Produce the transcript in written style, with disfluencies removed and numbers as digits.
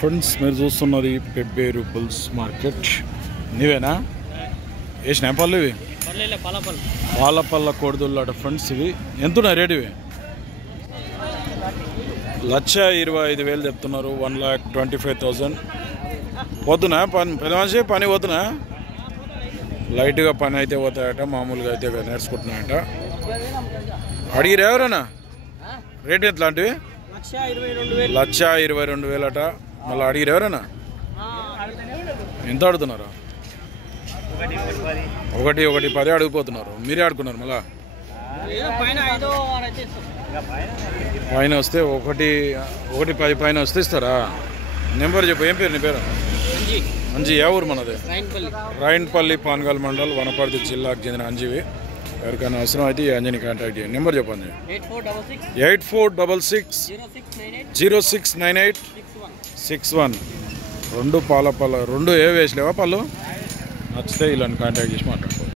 Friends మీరు చూస్తున్నది Pebbair bulls market. నీవేనా వేసినా పళ్ళు ఇవి? పాలపల్ల కోడిదుళ్ళు అట ఫ్రెండ్స్. ఇవి ఎంతున్నాయి రేటు? ఇవి 1,25,000 చెప్తున్నారు. 1,25,000. పోతున్నా పని పెద్ద మనిషి పని పోతున్నా? లైట్గా పని అయితే పోతాయట, మామూలుగా అయితే నేర్చుకుంటున్నాయట. అడిగిరు ఎవరన్నా రేట్ ఎట్లాంటివి? 1,22,000 అట. మళ్ళీ అడిగిరు ఎవరన్నా? ఎంత అడుగుతున్నారు? 1,10 అడిగిపోతున్నారు. మీరే ఆడుకున్నారు. మళ్ళా పైన వస్తే 1,10 పైన వస్తే ఇస్తారా? నెంబర్ చెప్పు. ఏం పేరు నీ పేరు? అంజీ. ఏ ఊరు మనది? రాయన్పల్లి, పాన్గల్ మండల్, వనపర్తి జిల్లాకు చెందిన అంజీవి. ఎవరికైనా అవసరం అయితే ఈ అంజీని కాంటాక్ట్ చేయండి. నెంబర్ చెప్పండి. 8466069861. 2 పాలపల్ల, 2 ఏ వేసలేవా పళ్ళు? నచ్చితే ఇలాంటి కాంటాక్ట్ చేసి మాట్లాడు.